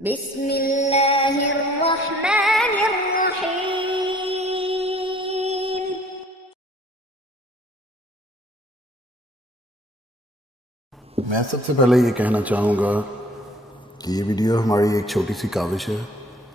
بسم اللہ الرحمن الرحیم۔ میں سب سے پہلے یہ کہنا چاہوں گا کہ یہ ویڈیو ہماری ایک چھوٹی سی کاوش ہے۔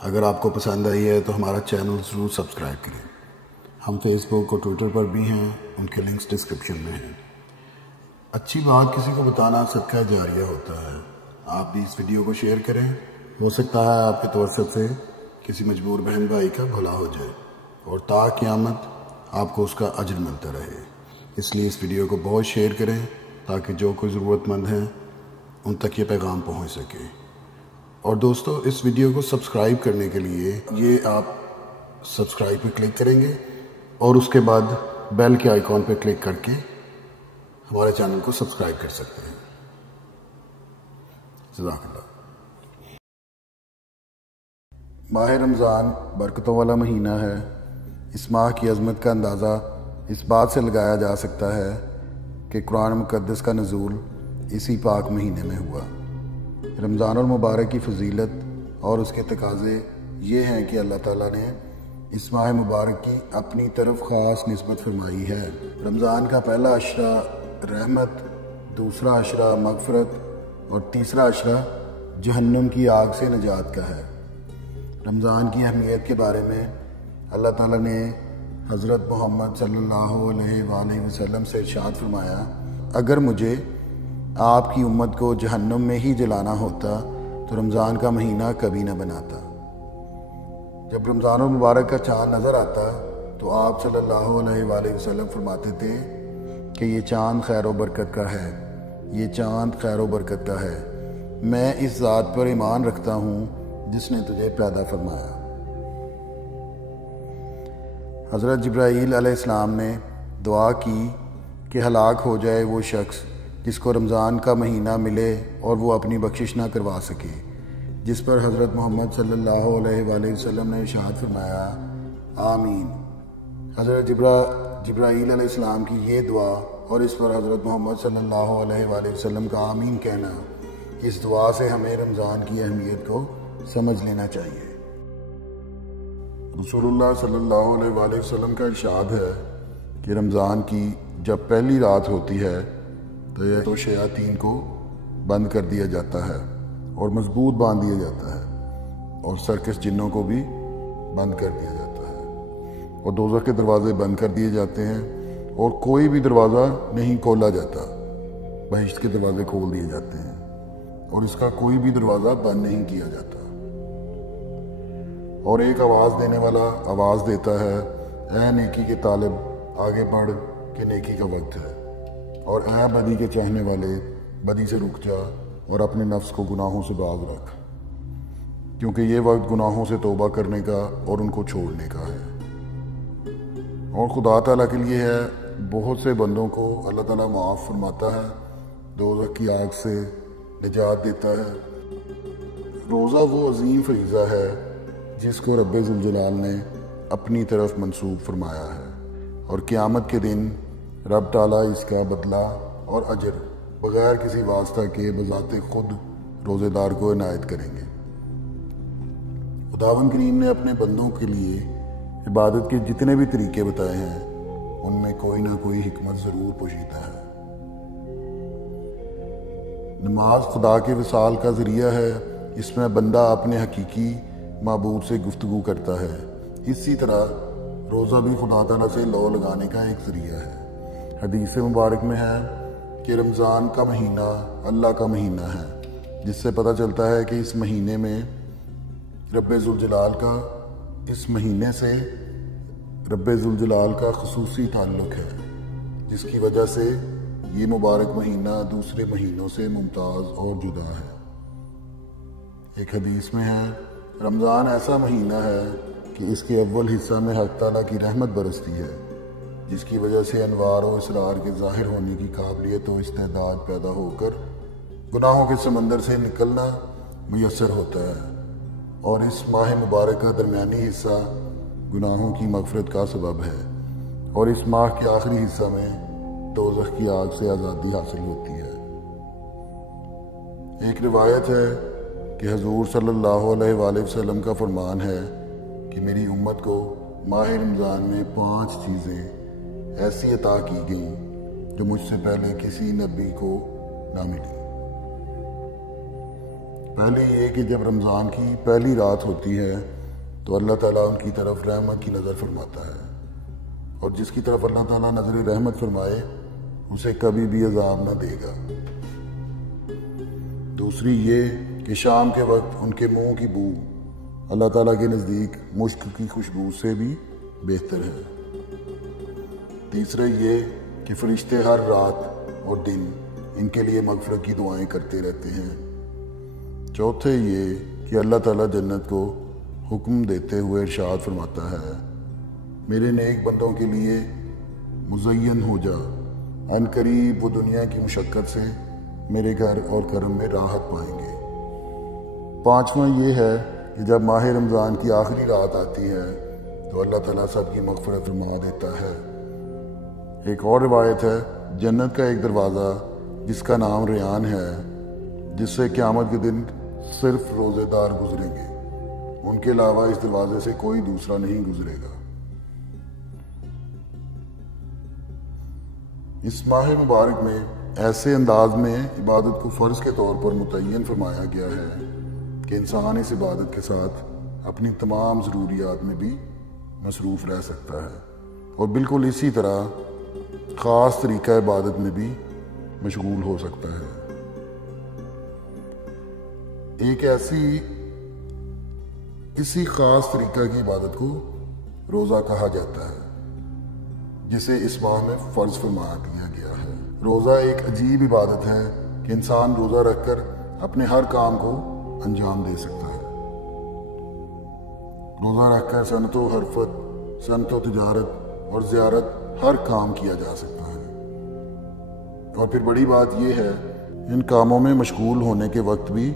اگر آپ کو پسند آئی ہے تو ہمارا چینل ضرور سبسکرائب کریں۔ ہم فیس بک اور ٹویٹر پر بھی ہیں، ان کے لنکس ڈسکرپشن میں ہیں۔ اچھی بات کسی کو بتانا صدقہ جاریہ ہوتا ہے۔ آپ بھی اس ویڈیو کو شیئر کریں، ہو سکتا ہے آپ کے توسط سے کسی مجبور بہن بھائی کا بھلا ہو جائے اور تا قیامت آپ کو اس کا اجر ملتا رہے۔ اس لیے اس ویڈیو کو بہت شیئر کریں تاکہ جو کوئی ضرورت مند ہیں ان تک یہ پیغام پہنچ سکے۔ اور دوستو، اس ویڈیو کو سبسکرائب کرنے کے لیے یہ آپ سبسکرائب پہ کلک کریں گے اور اس کے بعد بیل کے آئیکن پہ کلک کر کے ہمارے چینل کو سبسکرائب کر سکتے ہیں۔ جزاک اللہ۔ ماہ رمضان برکتوں والا مہینہ ہے۔ اس ماہ کی عظمت کا اندازہ اس بات سے لگایا جا سکتا ہے کہ قرآن مقدس کا نزول اسی پاک مہینے میں ہوا۔ رمضان المبارک کی فضیلت اور اس کے تقاضے یہ ہیں کہ اللہ تعالیٰ نے اس ماہ مبارک کی اپنی طرف خاص نسبت فرمائی ہے۔ رمضان کا پہلا عشرہ رحمت، دوسرا عشرہ مغفرت اور تیسرا عشرہ جہنم کی آگ سے نجات کا ہے۔ رمضان کی اہمیت کے بارے میں اللہ تعالیٰ نے حضرت محمد صلی اللہ علیہ وآلہ وسلم سے ارشاد فرمایا، اگر مجھے آپ کی امت کو جہنم میں ہی جلانا ہوتا تو رمضان کا مہینہ کبھی نہ بناتا۔ جب رمضان المبارک کا چاند نظر آتا تو آپ صلی اللہ علیہ وآلہ وسلم فرماتے تھے کہ یہ چاند خیر و برکت کا ہے، یہ چاند خیر و برکت کا ہے، میں اس ذات پر ایمان رکھتا ہوں جس نے تجھے پیدا فرمایا۔ حضرت جبرائیل علیہ السلام نے دعا کی کہ ہلاک ہو جائے وہ شخص جس کو رمضان کا مہینہ ملے اور وہ اپنی بخشش نہ کروا سکے، جس پر حضرت محمد صلی اللہ علیہ وآلہ وسلم نے ارشاد فرمایا، آمین۔ حضرت جبرائیل علیہ السلام کی یہ دعا اور اس پر حضرت محمد صلی اللہ علیہ وآلہ وسلم کا آمین کہنا، اس دعا سے ہمیں رمضان کی اہمیت کو سمجھ لینا چاہیے۔ رسول اللہ صلی اللہ علیہ وآلہ وسلم کا ارشاد ہے کہ رمضان کی جب پہلی رات ہوتی ہے تو شیاطین کو بند کر دیا جاتا ہے اور مضبوط باندھ دیا جاتا ہے، اور سرکش جنوں کو بھی بند کر دیا جاتا ہے، اور دوزخ کے دروازے بند کر دیے جاتے ہیں اور کوئی بھی دروازہ نہیں کھولا جاتا، بہشت کے دروازے کھول دیے جاتے ہیں اور اس کا کوئی بھی دروازہ بند نہیں کیا جاتا، اور ایک آواز دینے والا آواز دیتا ہے، اے نیکی کے طالب آگے بڑھ کہ نیکی کا وقت ہے، اور اے بدی کے چاہنے والے بدی سے رک جا اور اپنے نفس کو گناہوں سے باز رکھ، کیونکہ یہ وقت گناہوں سے توبہ کرنے کا اور ان کو چھوڑنے کا ہے، اور خدا تعالیٰ کے لیے ہے بہت سے بندوں کو اللہ تعالیٰ معاف فرماتا ہے، دوزخ کی آگ سے نجات دیتا ہے۔ روزہ وہ عظیم فریضہ ہے جس کو رب ذوالجلال نے اپنی طرف منسوب فرمایا ہے، اور قیامت کے دن رب تعالیٰ اس کا بدلہ اور اجر بغیر کسی واسطہ کے بذات خود روزے دار کو عنایت کریں گے۔ خداوند کریم نے اپنے بندوں کے لیے عبادت کے جتنے بھی طریقے بتائے ہیں ان میں کوئی نہ کوئی حکمت ضرور پوشیدہ ہے۔ نماز خدا کے وصال کا ذریعہ ہے، اس میں بندہ اپنے حقیقی معبود سے گفتگو کرتا ہے۔ اسی طرح روزہ بھی خدا تعالیٰ سے لو لگانے کا ایک ذریعہ ہے۔ حدیث مبارک میں ہے کہ رمضان کا مہینہ اللہ کا مہینہ ہے، جس سے پتہ چلتا ہے کہ اس مہینے میں رب ذوالجلال کا خصوصی تعلق ہے، جس کی وجہ سے یہ مبارک مہینہ دوسرے مہینوں سے ممتاز اور جدا ہے۔ ایک حدیث میں ہے، رمضان ایسا مہینہ ہے کہ اس کے اول حصہ میں حق تعالیٰ کی رحمت برستی ہے، جس کی وجہ سے انوار و اسرار کے ظاہر ہونے کی قابلیت و استعداد پیدا ہو کر گناہوں کے سمندر سے نکلنا میسر ہوتا ہے، اور اس ماہ مبارک کا درمیانی حصہ گناہوں کی مغفرت کا سبب ہے، اور اس ماہ کے آخری حصہ میں دوزخ کی آگ سے آزادی حاصل ہوتی ہے۔ ایک روایت ہے کہ حضور صلی اللہ علیہ وآلہ وسلم کا فرمان ہے کہ میری امت کو ماہ رمضان میں 5 چیزیں ایسی عطا کی گئیں جو مجھ سے پہلے کسی نبی کو نہ ملی۔ پہلے یہ کہ جب رمضان کی پہلی رات ہوتی ہے تو اللہ تعالیٰ ان کی طرف رحمت کی نظر فرماتا ہے، اور جس کی طرف اللہ تعالیٰ نظر رحمت فرمائے اسے کبھی بھی عذاب نہ دے گا۔ دوسری یہ کہ شام کے وقت ان کے منہ کی بو اللہ تعالیٰ کے نزدیک مشک کی خوشبو سے بھی بہتر ہے۔ تیسرا یہ کہ فرشتے ہر رات اور دن ان کے لیے مغفرت کی دعائیں کرتے رہتے ہیں۔ چوتھے یہ کہ اللہ تعالیٰ جنت کو حکم دیتے ہوئے ارشاد فرماتا ہے، میرے نیک بندوں کے لیے مزین ہو جا، ان قریب وہ دنیا کی مشقت سے میرے گھر اور کرم میں راحت پائیں گے۔ پانچواں یہ ہے کہ جب ماہ رمضان کی آخری رات آتی ہے تو اللہ تعالیٰ سب کی مغفرت فرما دیتا ہے۔ ایک اور روایت ہے، جنت کا ایک دروازہ جس کا نام ریان ہے، جس سے قیامت کے دن صرف روزے دار گزریں گے، ان کے علاوہ اس دروازے سے کوئی دوسرا نہیں گزرے گا۔ اس ماہ مبارک میں ایسے انداز میں عبادت کو فرض کے طور پر متعین فرمایا گیا ہے کہ انسان اس عبادت کے ساتھ اپنی تمام ضروریات میں بھی مصروف رہ سکتا ہے، اور بالکل اسی طرح خاص طریقہ عبادت میں بھی مشغول ہو سکتا ہے۔ ایک اسی خاص طریقہ کی عبادت کو روزہ کہا جاتا ہے، جسے اس ماہ میں فرض فرما دیا گیا ہے۔ روزہ ایک عجیب عبادت ہے کہ انسان روزہ رکھ کر اپنے ہر کام کو انجام دے سکتا ہے۔ روزہ رکھ کر صنعت و حرفت، صنعت و تجارت اور زیارت ہر کام کیا جا سکتا ہے، اور پھر بڑی بات یہ ہے ان کاموں میں مشغول ہونے کے وقت بھی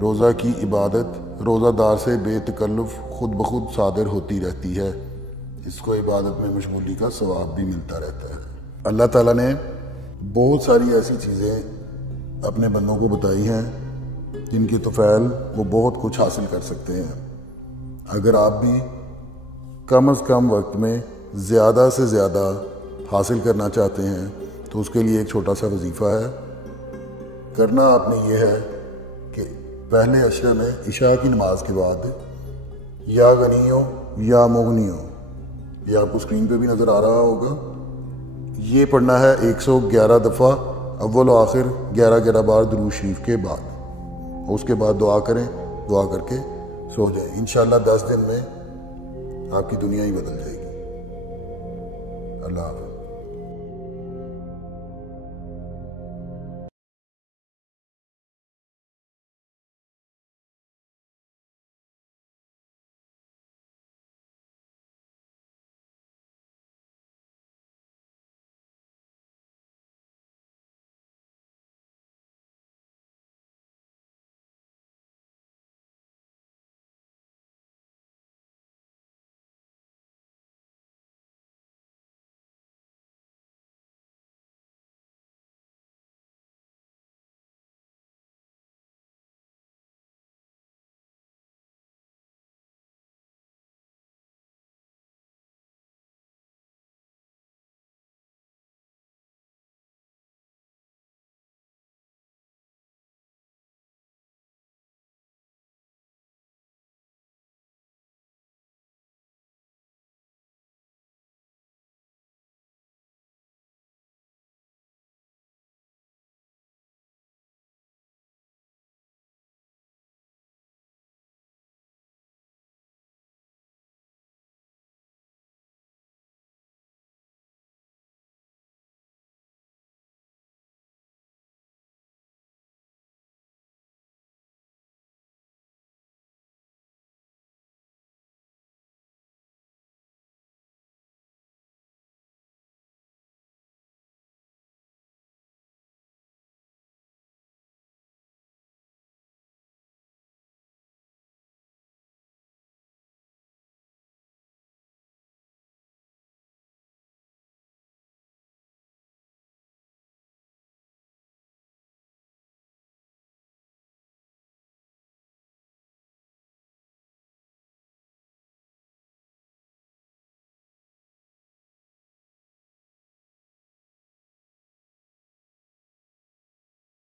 روزہ کی عبادت روزہ دار سے بے تکلف خود بخود صادر ہوتی رہتی ہے۔ اس کو عبادت میں مشغولی کا ثواب بھی ملتا رہتا ہے۔ اللہ تعالیٰ نے بہت ساری ایسی چیزیں اپنے بندوں کو بتائی ہیں جن کے توفیل وہ بہت کچھ حاصل کر سکتے ہیں۔ اگر آپ بھی کم از کم وقت میں زیادہ سے زیادہ حاصل کرنا چاہتے ہیں تو اس کے لیے ایک چھوٹا سا وظیفہ ہے۔ کرنا آپ نے یہ ہے کہ پہلے عشرہ میں عشاء کی نماز کے بعد یا غنیوں یا مغنیوں، یہ آپ کو اسکرین پہ بھی نظر آ رہا ہوگا، یہ پڑھنا ہے 111 دفعہ اول و آخر 11 بار درود شریف کے بعد، اور اس کے بعد دعا کریں، دعا کر کے سو جائیں۔ انشاءاللہ 10 دن میں آپ کی دنیا ہی بدل جائے گی۔ اللہ حافظ۔